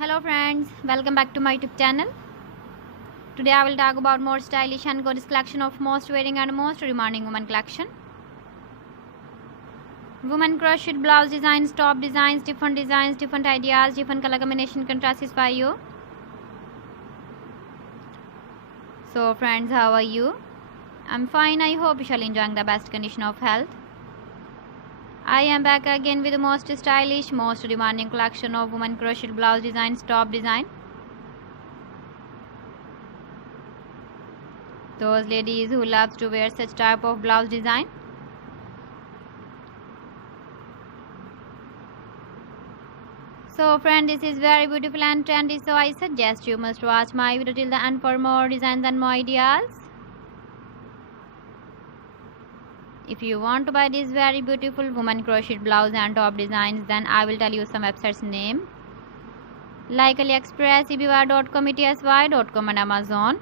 Hello friends, welcome back to my YouTube channel. Today I will talk about more stylish and gorgeous collection of most wearing and most demanding women collection. Women crocheted blouse designs, top designs, different ideas, different color combination can satisfy you. So friends, how are you? I'm fine. I hope you shall enjoying the best condition of health. I am back again with the most stylish, most demanding collection of women crocheted blouse designs, top design. Those ladies who loves to wear such type of blouse design. So friend, this is very beautiful and trendy, so I suggest you must watch my video till the end for more designs and more ideas. If you want to buy these very beautiful women crocheted blouse and top designs, then I will tell you some websites name like AliExpress, eBay.com, etsy.com and Amazon.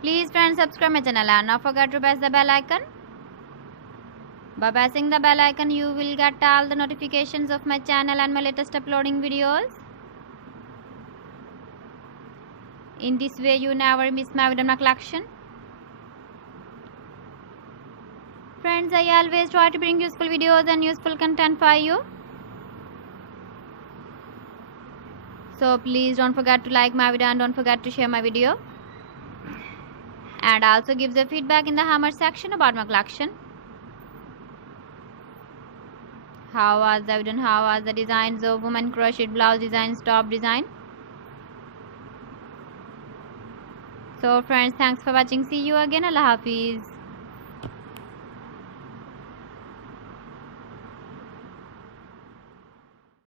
Please friends, subscribe my channel and not forget to press the bell icon. By pressing the bell icon, you will get all the notifications of my channel and my latest uploading videos. In this way, you never miss my video collection. Friends, I always try to bring useful videos and useful content for you. So please don't forget to like my video and don't forget to share my video. And also give the feedback in the comment section about my collection. How was the video and how was the designs of women crocheted blouse designs, top design. So friends, thanks for watching. See you again. Allah Hafiz.